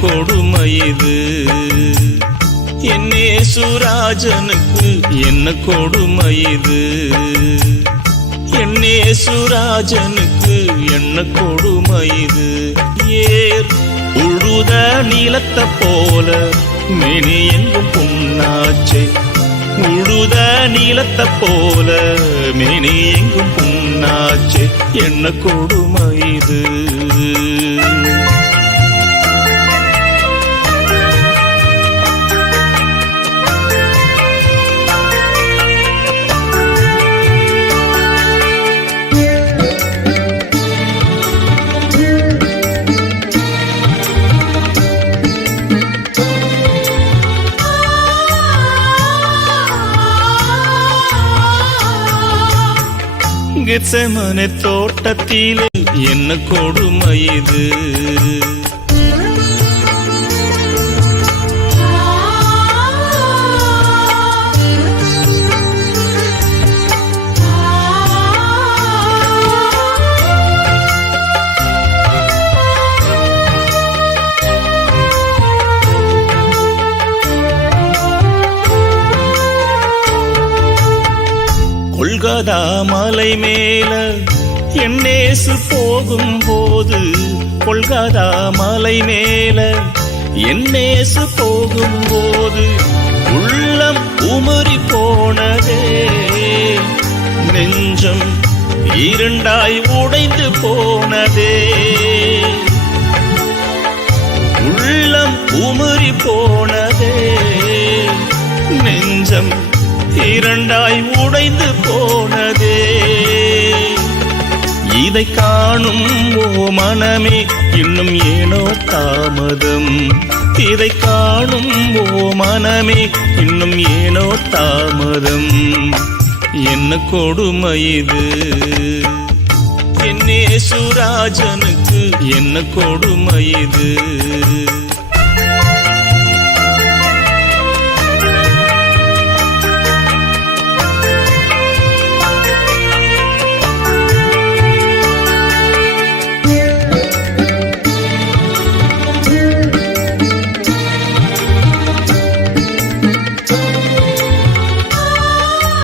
கொடுமை இது? என்னேசுராஜனுக்கு என்ன கொடுமை இது? என்னேசுராஜனுக்கு என்ன கொடுமை இது? ஏர் உழுத நீலத்தை போல மேனி எங்கும் புண்ணாச்சே. உழுத நீலத்தை போல மேனி எங்கும் புண்ணாச்சே. என்ன கொடுமை இது? கெத்செமனே தோட்டத்திலே என்ன கொடுமை இது? கொல்கதா மலை மேல என்னேசு போகும்போது, கொல்கதா மலை மேல என்னேசு போகும்போது உள்ளம் உமறி போனதே. நெஞ்சம் இரண்டாய் உடைந்து போனதே. உள்ளம் உமறி போனதே. நெஞ்சம் இரண்டாய் உடைந்து போனதே. இதை காணும் ஓ மனமே இன்னும் ஏனோ தாமதம்? இதை காணும் ஓ மனமே இன்னும் ஏனோ தாமதம்? என்ன கொடுமை இது? என்னேசுராஜனுக்கு என்ன கொடுமை இது?